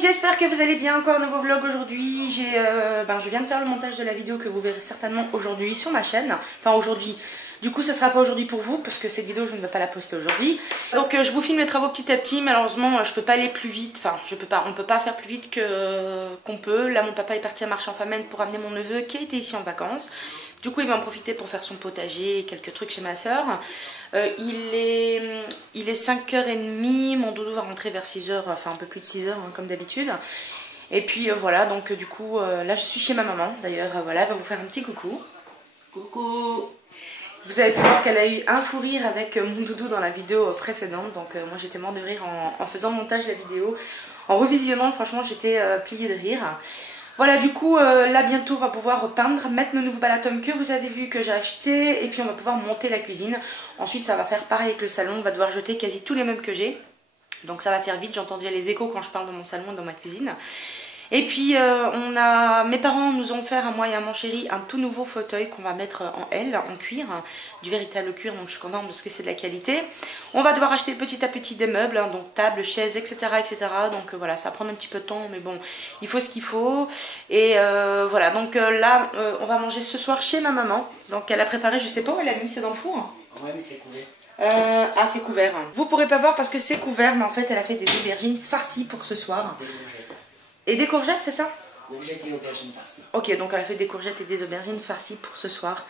j'espère que vous allez bien. Encore un nouveau vlog aujourd'hui. Je viens de faire le montage de la vidéo que vous verrez certainement aujourd'hui sur ma chaîne. Enfin aujourd'hui. Du coup, ça sera pas aujourd'hui pour vous parce que cette vidéo, je ne vais pas la poster aujourd'hui. Donc, je vous filme les travaux petit à petit. Malheureusement, je peux pas aller plus vite. Enfin, on peut pas faire plus vite qu'on peut. Là, mon papa est parti à Marche-en-Famenne pour amener mon neveu qui était ici en vacances. Du coup, il va en profiter pour faire son potager et quelques trucs chez ma soeur. Il est 5h30. Mon doudou va rentrer vers 6h, enfin un peu plus de 6h hein, comme d'habitude. Et puis voilà, donc du coup, là, je suis chez ma maman. D'ailleurs, voilà, elle va vous faire un petit coucou. Coucou. Vous avez pu voir qu'elle a eu un fou rire avec mon doudou dans la vidéo précédente. Donc moi j'étais mort de rire en faisant le montage de la vidéo. En revisionnant, franchement j'étais pliée de rire. Voilà, du coup là bientôt on va pouvoir repeindre, mettre le nouveau balaton que vous avez vu que j'ai acheté. Et puis on va pouvoir monter la cuisine. Ensuite ça va faire pareil avec le salon, on va devoir jeter quasi tous les meubles que j'ai. Donc ça va faire vite, j'entends déjà les échos quand je parle de mon salon et dans ma cuisine. Et puis mes parents nous ont offert à moi et à mon chéri un tout nouveau fauteuil qu'on va mettre en L, en cuir, du véritable cuir, donc je suis contente parce que c'est de la qualité. On va devoir acheter petit à petit des meubles, hein, donc table, chaises, etc. etc. Donc voilà, ça va prendre un petit peu de temps, mais bon, il faut ce qu'il faut. Et voilà, donc là, on va manger ce soir chez ma maman. Donc elle a préparé, je sais pas où elle a mis, c'est dans le four. Ouais, mais c'est couvert. Ah, c'est couvert. Vous pourrez pas voir parce que c'est couvert, mais en fait, elle a fait des aubergines farcies pour ce soir. Et des courgettes, c'est ça? Courgettes et aubergines farcies. Ok, donc elle a fait des courgettes et des aubergines farcies pour ce soir.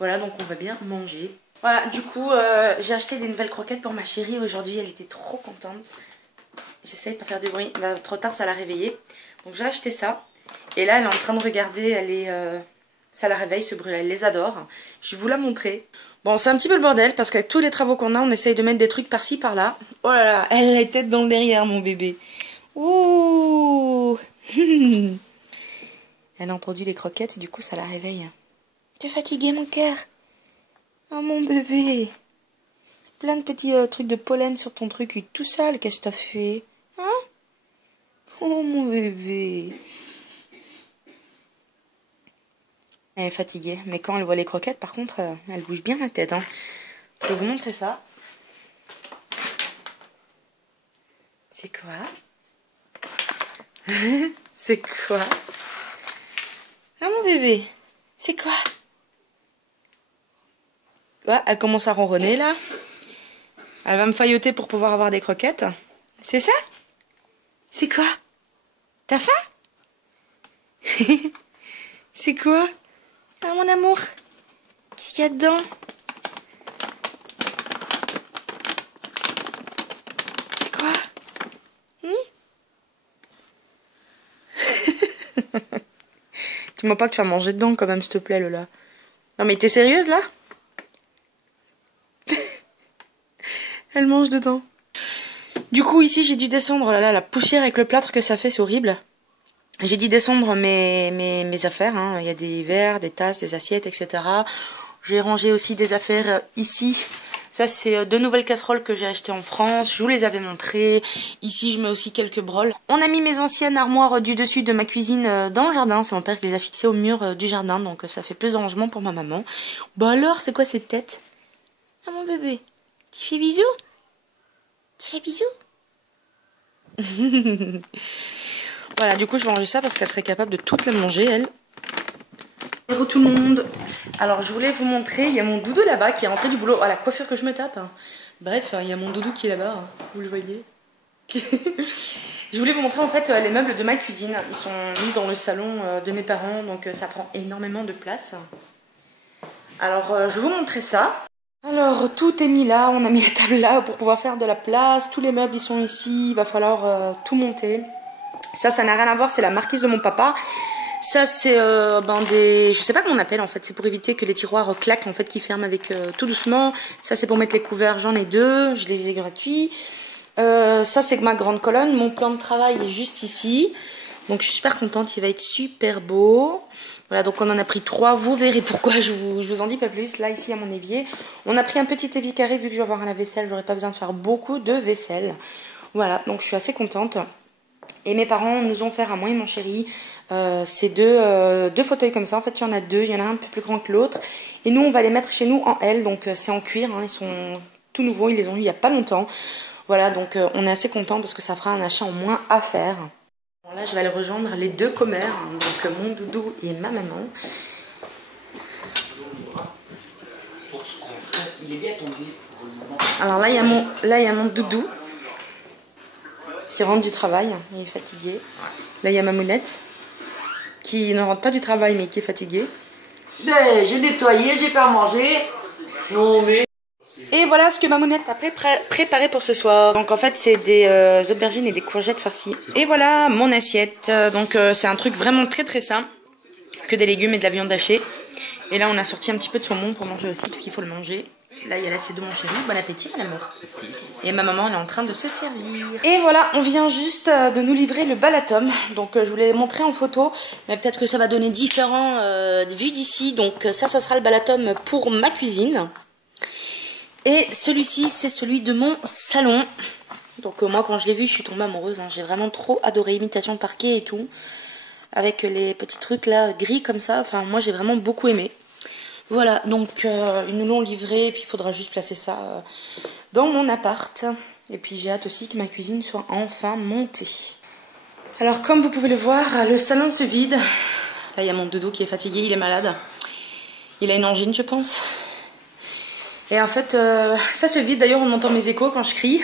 Voilà, donc on va bien manger. Voilà, du coup, j'ai acheté des nouvelles croquettes pour ma chérie aujourd'hui. Elle était trop contente. J'essaye de pas faire de bruit. Bah, trop tard, ça l'a réveillée. Donc j'ai acheté ça. Et là, elle est en train de regarder. Ça la réveille, ce bruit-là. Elle les adore. Je vais vous la montrer. Bon, c'est un petit peu le bordel parce qu'avec tous les travaux qu'on a, on essaye de mettre des trucs par-ci, par-là. Oh là là, elle a la tête dans le derrière, mon bébé. Ouh. Elle a entendu les croquettes et du coup ça la réveille. Tu es fatiguée mon cœur? Oh mon bébé. Plein de petits trucs de pollen sur ton truc. Il est tout sale, qu'est-ce que t'as fait? Hein? Oh mon bébé. Elle est fatiguée. Mais quand elle voit les croquettes par contre, elle bouge bien la tête. Hein. Je vais vous montrer ça. C'est quoi? C'est quoi? Ah mon bébé, c'est quoi? Ouais, elle commence à ronronner là. Elle va me failloter pour pouvoir avoir des croquettes. C'est ça? C'est quoi? T'as faim? C'est quoi? Ah mon amour, qu'est-ce qu'il y a dedans? C'est quoi? Dis-moi pas que tu vas manger dedans quand même, s'il te plaît, Lola. Non mais t'es sérieuse là? Elle mange dedans. Du coup ici j'ai dû descendre, oh là là, la poussière avec le plâtre que ça fait, c'est horrible. J'ai dû descendre mes affaires, hein. Il y a des verres, des tasses, des assiettes, etc. J'ai rangé aussi des affaires ici. Ça, c'est deux nouvelles casseroles que j'ai achetées en France. Je vous les avais montrées. Ici, je mets aussi quelques broles. On a mis mes anciennes armoires du dessus de ma cuisine dans le jardin. C'est mon père qui les a fixées au mur du jardin. Donc, ça fait plus de rangement pour ma maman. Bon alors, c'est quoi cette tête? Ah, mon bébé. Tu fais bisous? Tu fais bisous? Voilà, du coup, je vais manger ça parce qu'elle serait capable de toutes les manger, elle. Bonjour tout le monde. Alors je voulais vous montrer, il y a mon doudou là-bas qui est rentré du boulot. Oh la coiffure que je me tape. Hein. Bref, il y a mon doudou qui est là-bas, hein. Vous le voyez. Je voulais vous montrer en fait les meubles de ma cuisine. Ils sont mis dans le salon de mes parents, donc ça prend énormément de place. Alors je vais vous montrer ça. Alors tout est mis là, on a mis la table là pour pouvoir faire de la place. Tous les meubles ils sont ici, il va falloir tout monter. Ça n'a rien à voir, c'est la marquise de mon papa. Ça c'est je sais pas comment on appelle en fait, c'est pour éviter que les tiroirs claquent en fait, qui ferment avec tout doucement. Ça c'est pour mettre les couverts, j'en ai deux, je les ai gratuits. Ça c'est ma grande colonne, mon plan de travail est juste ici. Donc je suis super contente, il va être super beau. Voilà, donc on en a pris 3, vous verrez pourquoi, je vous en dis pas plus. Là ici à mon évier, on a pris un petit évier carré, vu que je vais avoir un lave-vaisselle, j'aurai pas besoin de faire beaucoup de vaisselle. Voilà, donc je suis assez contente. Et mes parents nous ont offert à moi et mon chéri ces deux fauteuils comme ça. En fait, il y en a deux. Il y en a un peu plus grand que l'autre. Et nous, on va les mettre chez nous en L. Donc, c'est en cuir. Hein, ils sont tout nouveaux. Ils les ont eu il n'y a pas longtemps. Voilà, donc on est assez contents parce que ça fera un achat en moins à faire. Là, je vais aller rejoindre les deux commères, donc mon doudou et ma maman. Pour ce qu'on fait, il est bien tombé pour le moment. Alors là, il y a mon doudou qui rentre du travail, il est fatigué. Là, il y a ma mounette qui ne rentre pas du travail mais qui est fatiguée. Ben, j'ai nettoyé, j'ai fait à manger. Non mais... Et voilà ce que ma mounette a préparé pour ce soir. Donc en fait c'est des aubergines et des courgettes farcies. Et voilà mon assiette. Donc c'est un truc vraiment très très simple. Que des légumes et de la viande hachée. Et là on a sorti un petit peu de saumon pour manger aussi parce qu'il faut le manger. Là il y a l'assiette de mon chéri. Bon appétit mon amour. Et ma maman elle est en train de se servir. Et voilà, on vient juste de nous livrer le Balaton. Donc je vous l'ai montré en photo. Mais peut-être que ça va donner différents vues d'ici. Donc ça sera le Balaton pour ma cuisine. Et celui-ci, c'est celui de mon salon. Donc moi, quand je l'ai vu, je suis tombée amoureuse. Hein. J'ai vraiment trop adoré imitation de parquet et tout. Avec les petits trucs là, gris comme ça. Enfin, moi, j'ai vraiment beaucoup aimé. Voilà, donc ils nous l'ont livré. Et puis, il faudra juste placer ça dans mon appart. Et puis, j'ai hâte aussi que ma cuisine soit enfin montée. Alors, comme vous pouvez le voir, le salon se vide. Là, il y a mon dodo qui est fatigué, il est malade. Il a une angine, je pense. Et en fait, ça se vide. D'ailleurs, on entend mes échos quand je crie.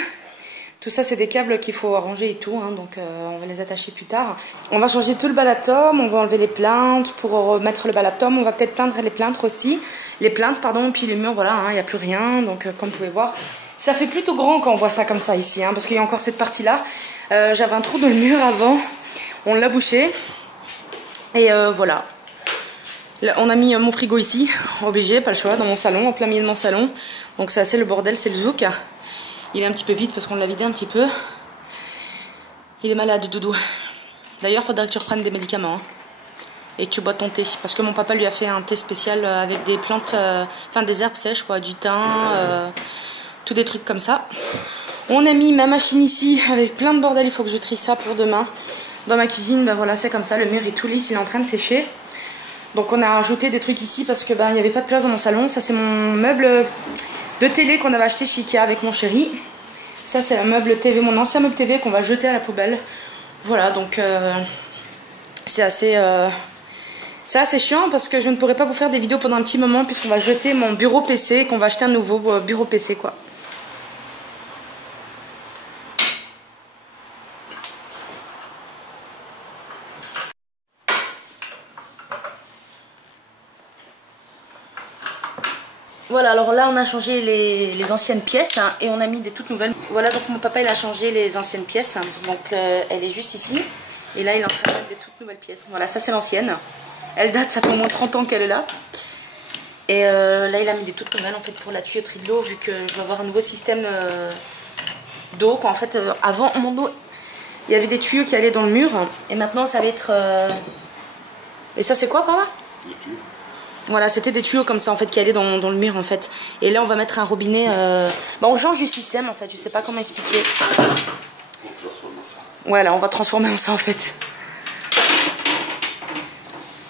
Tout ça, c'est des câbles qu'il faut arranger et tout. Hein, donc, on va les attacher plus tard. On va changer tout le Balaton. On va enlever les plaintes pour remettre le Balaton. On va peut-être peindre les plaintes aussi. Les plaintes, pardon. Puis le mur, voilà, il n'y a plus rien. Donc, comme vous pouvez voir, ça fait plutôt grand quand on voit ça comme ça ici. Hein, parce qu'il y a encore cette partie-là. J'avais un trou dans le mur avant. On l'a bouché. Et voilà. Là, on a mis mon frigo ici, obligé, pas le choix, dans mon salon, en plein milieu de mon salon. Donc c'est assez le bordel, c'est le zouk. Il est un petit peu vide parce qu'on l'a vidé un petit peu. Il est malade, doudou. D'ailleurs, il faudra que tu reprennes des médicaments. Hein, et que tu bois ton thé. Parce que mon papa lui a fait un thé spécial avec des plantes, enfin des herbes sèches, quoi, du thym, tous des trucs comme ça. On a mis ma machine ici avec plein de bordel, il faut que je trie ça pour demain. Dans ma cuisine, ben voilà, c'est comme ça, le mur est tout lisse, il est en train de sécher. Donc on a rajouté des trucs ici parce que il n'y avait pas de place dans mon salon. Ça c'est mon meuble de télé qu'on avait acheté chez Ikea avec mon chéri. Ça c'est le meuble TV, mon ancien meuble TV qu'on va jeter à la poubelle. Voilà, donc c'est assez chiant parce que je ne pourrai pas vous faire des vidéos pendant un petit moment puisqu'on va jeter mon bureau PC et qu'on va acheter un nouveau bureau PC quoi. Voilà, alors là on a changé les anciennes pièces hein, et on a mis des toutes nouvelles. Voilà, donc mon papa il a changé les anciennes pièces, hein, donc elle est juste ici. Et là il est en train de mettre des toutes nouvelles pièces. Voilà, ça c'est l'ancienne. Elle date, ça fait au moins 30 ans qu'elle est là. Et là il a mis des toutes nouvelles en fait pour la tuyauterie de l'eau vu que je vais avoir un nouveau système d'eau. En fait, avant mon eau, il y avait des tuyaux qui allaient dans le mur et maintenant ça va être... Et ça c'est quoi papa? Voilà, c'était des tuyaux comme ça en fait qui allaient dans le mur en fait. Et là on va mettre un robinet. Bah, on change du système en fait, je sais pas comment expliquer. On transforme ça. Voilà, on va transformer en ça en fait.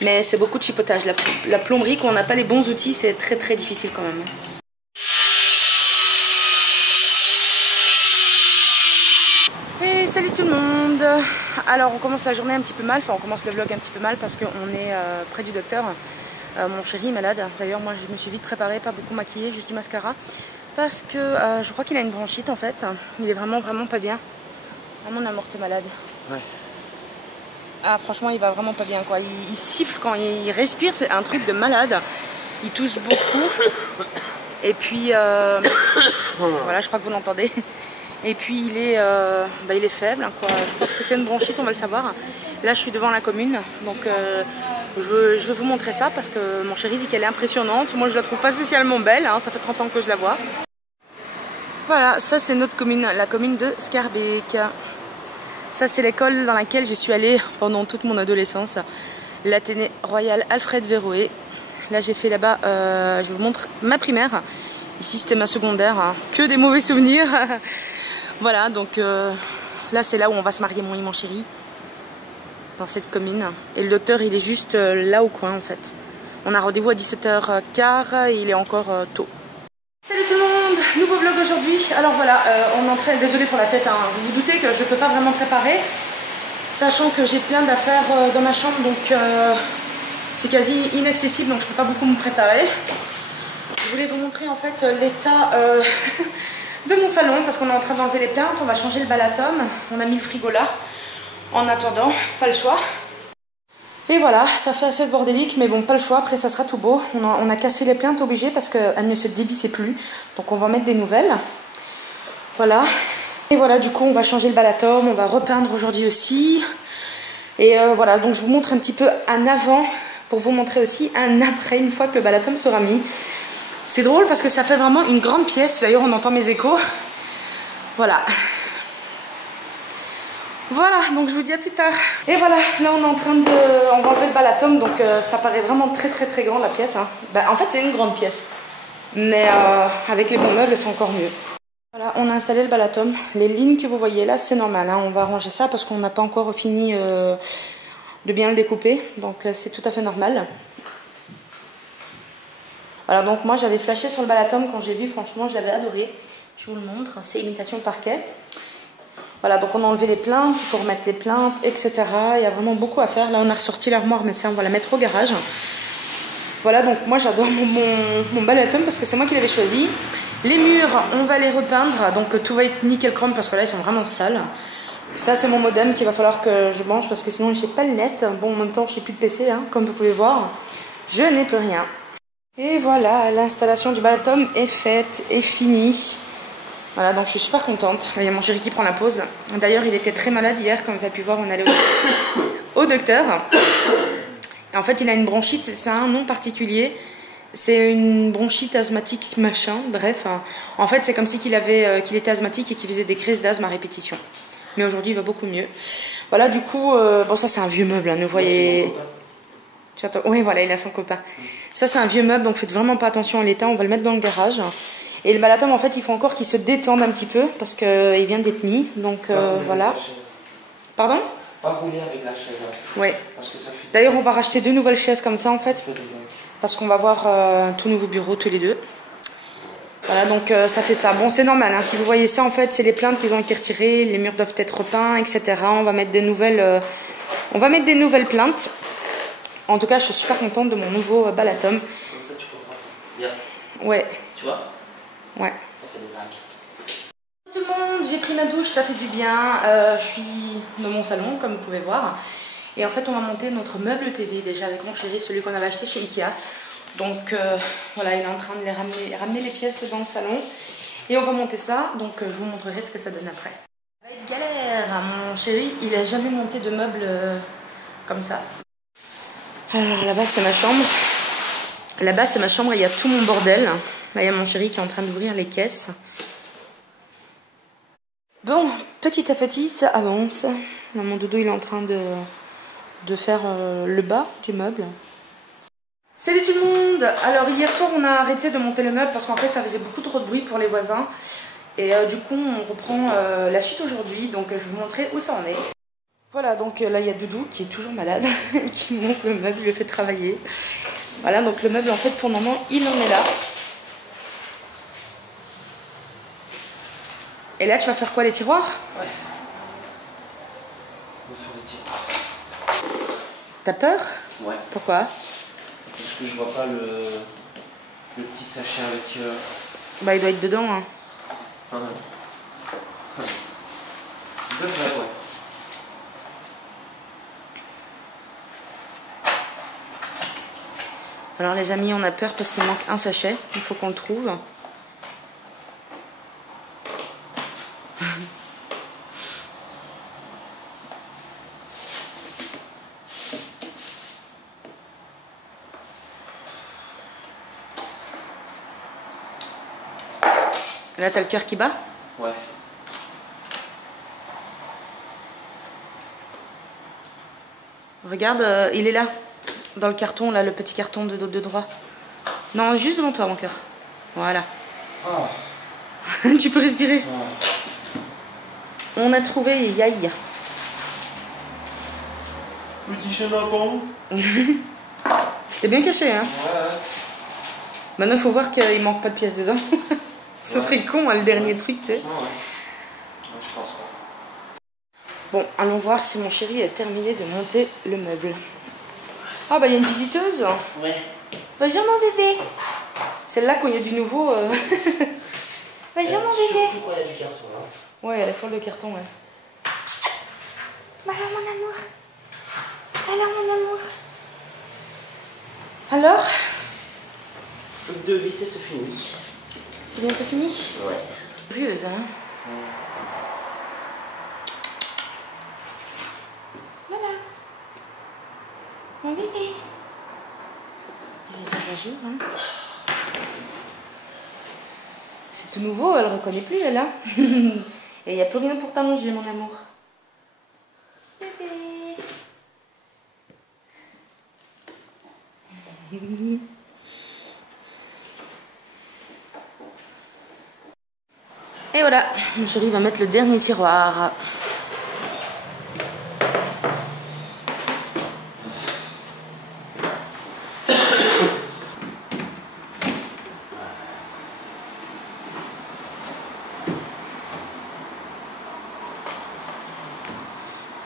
Mais c'est beaucoup de chipotage. La plomberie, quand on n'a pas les bons outils, c'est très très difficile quand même. Et salut tout le monde. Alors on commence la journée un petit peu mal, enfin on commence le vlog un petit peu mal parce qu'on est près du docteur. Mon chéri est malade, d'ailleurs moi je me suis vite préparée, pas beaucoup maquillée, juste du mascara. Parce que je crois qu'il a une bronchite en fait, il est vraiment pas bien. Vraiment on a morte malade. Ouais. Ah franchement il va vraiment pas bien quoi, il siffle quand il respire, c'est un truc de malade. Il tousse beaucoup. Et puis voilà, je crois que vous l'entendez. Et puis il est faible quoi. Je pense que c'est une bronchite, on va le savoir. Là je suis devant la commune, donc je vais vous montrer ça parce que mon chéri dit qu'elle est impressionnante. Moi je la trouve pas spécialement belle, hein. Ça fait 30 ans que je la vois. Voilà, ça c'est notre commune, la commune de Schaerbeek. Ça c'est l'école dans laquelle je suis allée pendant toute mon adolescence, l'Athénée Royal Alfred Verroé. Là j'ai fait là-bas, je vous montre ma primaire. Ici c'était ma secondaire, hein. Que des mauvais souvenirs. Voilà, donc là c'est là où on va se marier moi et mon chéri. Dans cette commune. Et le docteur il est juste là au coin en fait. On a rendez-vous à 17h15 et il est encore tôt. Salut tout le monde, nouveau vlog aujourd'hui. Alors voilà, on entraîne, désolé pour la tête, hein. Vous vous doutez que je peux pas vraiment préparer. Sachant que j'ai plein d'affaires dans ma chambre, donc c'est quasi inaccessible, donc je peux pas beaucoup me préparer. Je voulais vous montrer en fait l'état de mon salon, parce qu'on est en train d'enlever les plaintes, on va changer le balatum, on a mis le frigo là, en attendant, pas le choix. Et voilà, ça fait assez de bordélique, mais bon, pas le choix, après ça sera tout beau. On a cassé les plaintes obligées parce qu'elles ne se dévissaient plus, donc on va en mettre des nouvelles. Voilà. Et voilà, du coup on va changer le balatum, on va repeindre aujourd'hui aussi. Et voilà, donc je vous montre un petit peu un avant pour vous montrer aussi un après une fois que le balatum sera mis. C'est drôle parce que ça fait vraiment une grande pièce, d'ailleurs on entend mes échos. Voilà. Voilà, donc je vous dis à plus tard. Et voilà, là on est en train de... On va enlever le balatum, donc ça paraît vraiment très grand la pièce. Hein. Bah, en fait c'est une grande pièce, mais avec les bons meubles c'est encore mieux. Voilà, on a installé le balatum. Les lignes que vous voyez là, c'est normal. Hein. On va ranger ça parce qu'on n'a pas encore fini de bien le découper. Donc c'est tout à fait normal. Voilà, donc moi j'avais flashé sur le balatum quand j'ai vu. Franchement, je l'avais adoré. Je vous le montre. C'est imitation parquet. Voilà, donc on a enlevé les plaintes. Il faut remettre les plaintes, etc. Il y a vraiment beaucoup à faire. Là, on a ressorti l'armoire, mais ça, on va la mettre au garage. Voilà, donc moi j'adore mon balatum parce que c'est moi qui l'avais choisi. Les murs, on va les repeindre, donc tout va être nickel chrome parce que là ils sont vraiment sales. Ça c'est mon modem qu'il va falloir que je branche parce que sinon je n'ai pas le net. Bon, en même temps je n'ai plus de PC, hein, comme vous pouvez voir. Je n'ai plus rien. Et voilà, l'installation du balatum est faite et finie. Voilà, donc je suis super contente. Là, il y a mon chéri qui prend la pause. D'ailleurs il était très malade hier, comme vous avez pu voir, on allait au docteur. En fait, il a une bronchite, c'est un nom particulier. C'est une bronchite asthmatique machin, bref. En fait, c'est comme si qu'il était asthmatique et qu'il faisait des crises d'asthme à répétition. Mais aujourd'hui, il va beaucoup mieux. Voilà, du coup, bon, ça c'est un vieux meuble, hein, ne voyez... Oui, voilà, il a son copain. Ça c'est un vieux meuble, donc faites vraiment pas attention à l'état, on va le mettre dans le garage. Et le balatum, en fait, il faut encore qu'il se détende un petit peu, parce qu'il vient d'être mis, donc voilà. Pardon ? Pas rouler avec la chaise. Oui. D'ailleurs, on va racheter 2 nouvelles chaises comme ça en fait. Parce qu'on va avoir un tout nouveau bureau tous les deux. Voilà, donc ça fait ça. Bon, c'est normal. Hein, si vous voyez ça, en fait, c'est les plaintes qui ont été retirées. Les murs doivent être repeints, etc. On va mettre des nouvelles, plaintes. En tout cas, je suis super contente de mon nouveau balatum. Comme ça, tu comprends bien. Ouais. Tu vois ? Ouais. Ça fait des vagues. Tout le monde, j'ai pris ma douche, ça fait du bien. Je suis dans mon salon, comme vous pouvez voir. Et en fait, on va monter notre meuble TV déjà avec mon chéri, celui qu'on avait acheté chez Ikea. Donc voilà, il est en train de ramener les pièces dans le salon. Et on va monter ça, donc je vous montrerai ce que ça donne après. Ça va être galère, mon chéri, il n'a jamais monté de meubles comme ça. Alors là-bas, c'est ma chambre. Là-bas, c'est ma chambre et il y a tout mon bordel. Là, il y a mon chéri qui est en train d'ouvrir les caisses. Bon, petit à petit, ça avance. Là, mon doudou, il est en train de faire le bas du meuble. Salut tout le monde! Alors, hier soir, on a arrêté de monter le meuble parce qu'en fait, ça faisait beaucoup trop de bruit pour les voisins. Et du coup, on reprend la suite aujourd'hui. Donc, je vais vous montrer où ça en est. Voilà, donc là, il y a Doudou qui est toujours malade, qui monte le meuble, je le fais travailler. Voilà, donc le meuble, en fait, pour le moment, il en est là. Et là, tu vas faire quoi, les tiroirs? Ouais. On va faire des tiroirs. T'as peur? Ouais. Pourquoi? Parce que je vois pas le petit sachet avec... Bah, il doit être dedans, hein. Ah non. Il devrait, ouais. Alors les amis, on a peur parce qu'il manque un sachet. Il faut qu'on le trouve. Là, t'as le cœur qui bat? Ouais. Regarde, il est là. Dans le carton, là, le petit carton de droit. Non, juste devant toi, mon cœur. Voilà. Oh. Tu peux respirer. Oh. On a trouvé Yaï. Petit chemin pour vous. C'était bien caché, hein. Ouais. Maintenant, il faut voir qu'il manque pas de pièces dedans. Ce serait con, hein, le dernier truc, tu sais. Ouais. Ouais, je pense pas. Bon, allons voir si mon chéri a terminé de monter le meuble. Ah bah il y a une visiteuse. Ouais. Bonjour mon bébé. Celle-là quand il y a du nouveau. Bonjour mon bébé. Surtout quand il y a du carton. Hein. Ouais, elle est folle de carton, ouais. Alors mon amour. Alors mon amour. Alors? De visser, c'est fini. C'est bientôt fini? Ouais. Curieuse, hein? Voilà. Mon bébé. Elle va dire bonjour, hein? C'est tout nouveau, elle reconnaît plus, elle, hein? Et il n'y a plus rien pour t'allonger, mon amour. Bébé. Et voilà, mon chéri va mettre le dernier tiroir.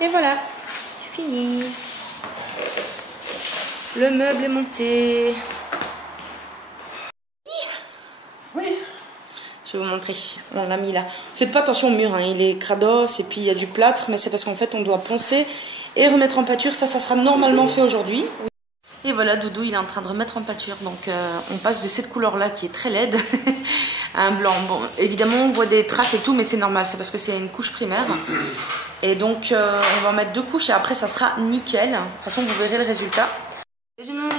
Et voilà, fini. Le meuble est monté. Oui. Je vais vous montrer. On l'a mis là. Faites pas attention au mur, hein. Il est crados et puis il y a du plâtre, mais c'est parce qu'en fait on doit poncer et remettre en pâture. Ça sera normalement fait aujourd'hui. Et voilà, Doudou, il est en train de remettre en pâture. Donc on passe de cette couleur-là qui est très laide à un blanc. Bon, évidemment, on voit des traces et tout, mais c'est normal. C'est parce que c'est une couche primaire. Et donc on va en mettre 2 couches et après ça sera nickel. De toute façon, vous verrez le résultat.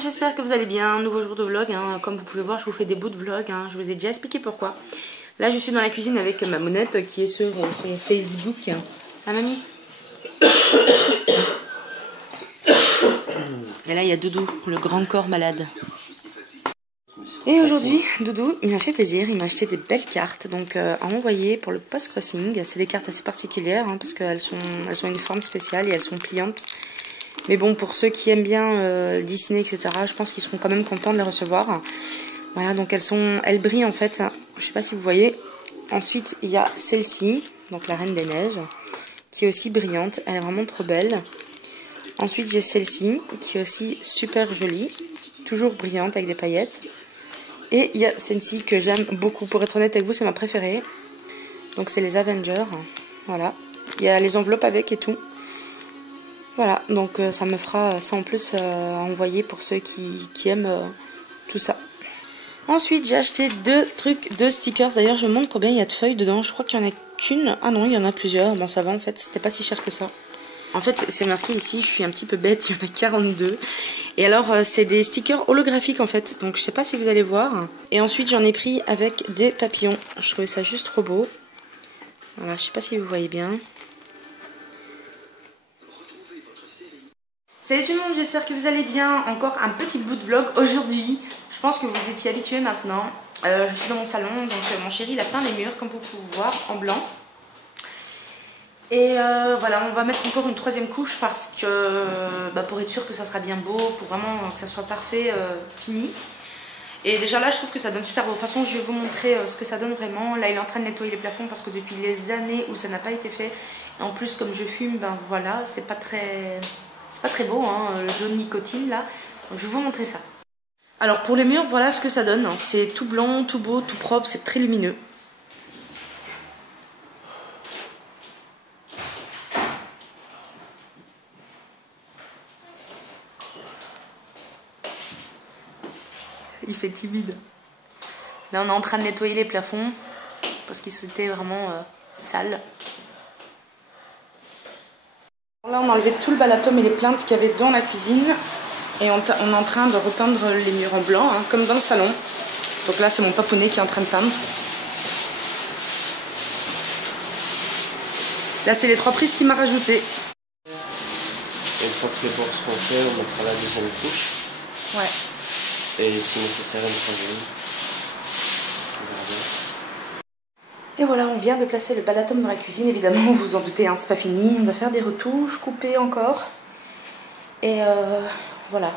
J'espère que vous allez bien. Nouveau jour de vlog, hein. Comme vous pouvez voir, je vous fais des bouts de vlog, hein. Je vous ai déjà expliqué pourquoi. Là je suis dans la cuisine avec ma mounette qui est sur son Facebook. Ah mamie. Et là il y a Doudou, le grand corps malade. Et aujourd'hui, Doudou, il m'a fait plaisir, il m'a acheté des belles cartes donc à envoyer pour le post-crossing. C'est des cartes assez particulières, hein, parce qu'elles elles ont une forme spéciale et elles sont pliantes. Mais bon, pour ceux qui aiment bien Disney, etc., je pense qu'ils seront quand même contents de les recevoir. Voilà, donc elles brillent en fait, je sais pas si vous voyez. Ensuite, il y a celle-ci, donc la Reine des Neiges, qui est aussi brillante, elle est vraiment trop belle. Ensuite, j'ai celle-ci, qui est aussi super jolie, toujours brillante avec des paillettes. Et il y a celle-ci que j'aime beaucoup, pour être honnête avec vous, c'est ma préférée. Donc c'est les Avengers, voilà. Il y a les enveloppes avec et tout. Voilà, donc ça me fera ça en plus à envoyer pour ceux qui aiment tout ça. Ensuite, j'ai acheté 2 stickers. D'ailleurs, je me demande combien il y a de feuilles dedans. Je crois qu'il n'y en a qu'une. Ah non, il y en a plusieurs. Bon, ça va en fait, c'était pas si cher que ça. En fait, c'est marqué ici, je suis un petit peu bête, il y en a 42. Et alors, c'est des stickers holographiques en fait. Donc, je sais pas si vous allez voir. Et ensuite, j'en ai pris avec des papillons. Je trouvais ça juste trop beau. Voilà, je sais pas si vous voyez bien. Salut tout le monde, j'espère que vous allez bien. Encore un petit bout de vlog aujourd'hui. Je pense que vous étiez habitués maintenant. Je suis dans mon salon, donc mon chéri il a peint les murs comme vous pouvez voir en blanc. Et voilà, on va mettre encore une 3e couche parce que pour être sûr que ça sera bien beau, pour vraiment que ça soit parfait, fini. Et déjà là je trouve que ça donne super beau. De toute façon je vais vous montrer ce que ça donne vraiment. Là il est en train de nettoyer les plafonds parce que depuis les années où ça n'a pas été fait, et en plus comme je fume, ben voilà, c'est pas très beau, hein, le jaune nicotine là. Donc je vais vous montrer ça. Alors pour les murs, voilà ce que ça donne. C'est tout blanc, tout beau, tout propre, c'est très lumineux. Il fait timide. Là on est en train de nettoyer les plafonds parce qu'ils étaient vraiment sales. Là on a enlevé tout le balatum et les plaintes qu'il y avait dans la cuisine. Et on est en train de repeindre les murs en blanc, hein, comme dans le salon. Donc là c'est mon papounet qui est en train de peindre. Là c'est les 3 prises qu'il m'a rajouté. Et une fois que les bords seront faits, on mettra la 2e couche. Ouais. Et si nécessaire, une 3e. Et voilà, on vient de placer le balatum dans la cuisine. Évidemment, vous vous en doutez, hein, c'est pas fini. On va faire des retouches, couper encore. Et voilà,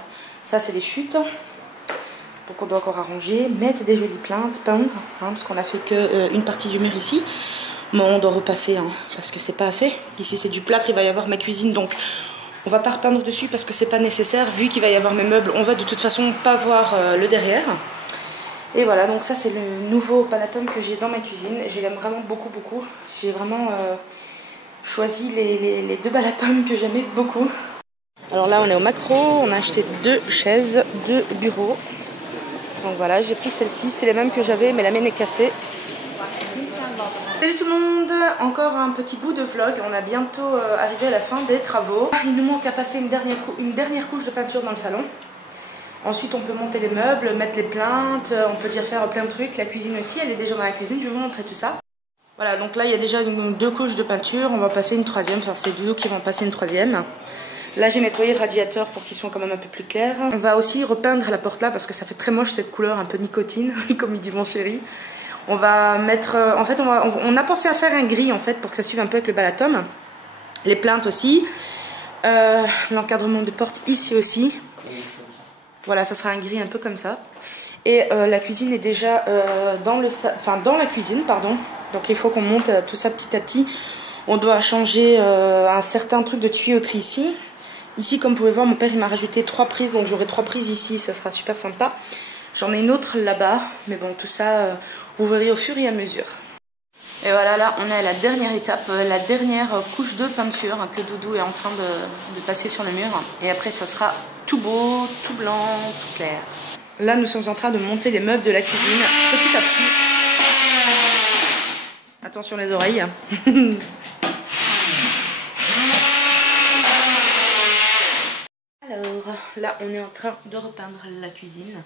ça c'est les chutes. Donc on doit encore arranger, mettre des jolies plaintes, peindre, hein, parce qu'on a fait qu'une partie du mur ici. Bon, on doit repasser hein, parce que c'est pas assez. Ici c'est du plâtre, il va y avoir ma cuisine donc on va pas repeindre dessus parce que c'est pas nécessaire. Vu qu'il va y avoir mes meubles, on va de toute façon pas voir le derrière. Et voilà, donc ça c'est le nouveau palatum que j'ai dans ma cuisine. Je l'aime vraiment beaucoup. J'ai vraiment choisi les deux palatums que j'aimais beaucoup. Alors là on est au Macro, on a acheté 2 chaises, 2 bureaux. Donc voilà, j'ai pris celle-ci, c'est les mêmes que j'avais mais la mienne est cassée. Salut tout le monde, encore un petit bout de vlog, on a bientôt arrivé à la fin des travaux. Il nous manque à passer une dernière couche de peinture dans le salon. Ensuite on peut monter les meubles, mettre les plaintes, on peut déjà faire plein de trucs. La cuisine aussi, elle est déjà dans la cuisine, je vais vous montrer tout ça. Voilà, donc là il y a déjà 2 couches de peinture, on va passer une 3e, enfin c'est Doudou qui va en passer une 3e. Là j'ai nettoyé le radiateur pour qu'il soit quand même un peu plus clair. On va aussi repeindre la porte là parce que ça fait très moche cette couleur un peu nicotine, comme il dit mon chéri. On va mettre, en fait on a pensé à faire un gris en fait pour que ça suive un peu avec le palatum. Les plaintes aussi, l'encadrement de porte ici aussi. Voilà, ça sera un gris un peu comme ça. Et la cuisine est déjà dans la cuisine, pardon. Donc il faut qu'on monte tout ça petit à petit. On doit changer un certain truc de tuyauterie ici. Ici, comme vous pouvez voir, mon père il m'a rajouté 3 prises. Donc j'aurai 3 prises ici, ça sera super sympa. J'en ai une autre là-bas. Mais bon, tout ça, vous verrez au fur et à mesure. Et voilà, là on est à la dernière étape, la dernière couche de peinture que Doudou est en train de passer sur le mur. Et après ça sera tout beau, tout blanc, tout clair. Là nous sommes en train de monter les meubles de la cuisine petit à petit. Attention les oreilles. Alors là on est en train de repeindre la cuisine.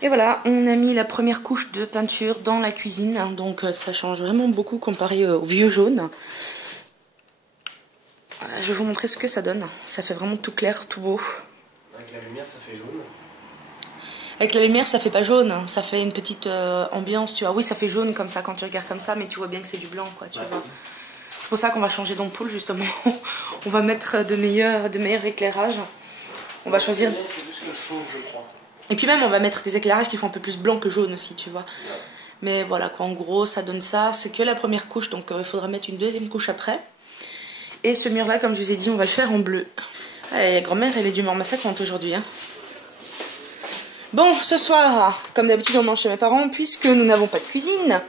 Et voilà, on a mis la première couche de peinture dans la cuisine, donc ça change vraiment beaucoup comparé au vieux jaune. Voilà, je vais vous montrer ce que ça donne. Ça fait vraiment tout clair, tout beau. Avec la lumière, ça fait jaune. Avec la lumière, ça fait pas jaune, ça fait une petite ambiance, tu vois. Oui, ça fait jaune comme ça quand tu regardes comme ça, mais tu vois bien que c'est du blanc, quoi, tu vois. C'est pour ça qu'on va changer d'ampoule, justement. On va mettre de meilleurs éclairages. On va choisir... Jusque chaud, je crois. Et puis même, on va mettre des éclairages qui font un peu plus blanc que jaune aussi, tu vois. Ouais. Mais voilà, quoi, en gros, ça donne ça. C'est que la première couche, donc il faudra mettre une deuxième couche après. Et ce mur-là, comme je vous ai dit, on va le faire en bleu. Allez, grand-mère, elle est d'humeur massacrante aujourd'hui, hein. Bon, ce soir, comme d'habitude, on mange chez mes parents, puisque nous n'avons pas de cuisine.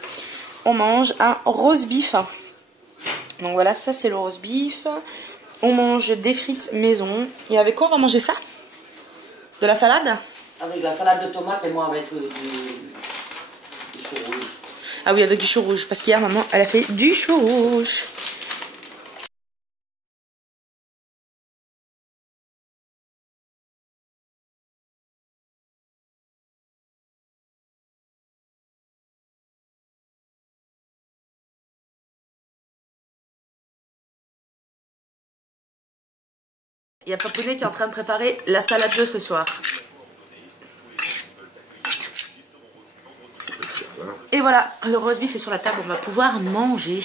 On mange un roast beef. Donc voilà, ça c'est le roast beef. On mange des frites maison. Et avec quoi on va manger ça? De la salade? Avec la salade de tomates et moi avec du chou rouge. Ah oui, avec du chou rouge. Parce qu'hier, maman, elle a fait du chou rouge. Il y a Papounet qui est en train de préparer la salade de ce soir. Et voilà, le roast beef est sur la table, on va pouvoir manger.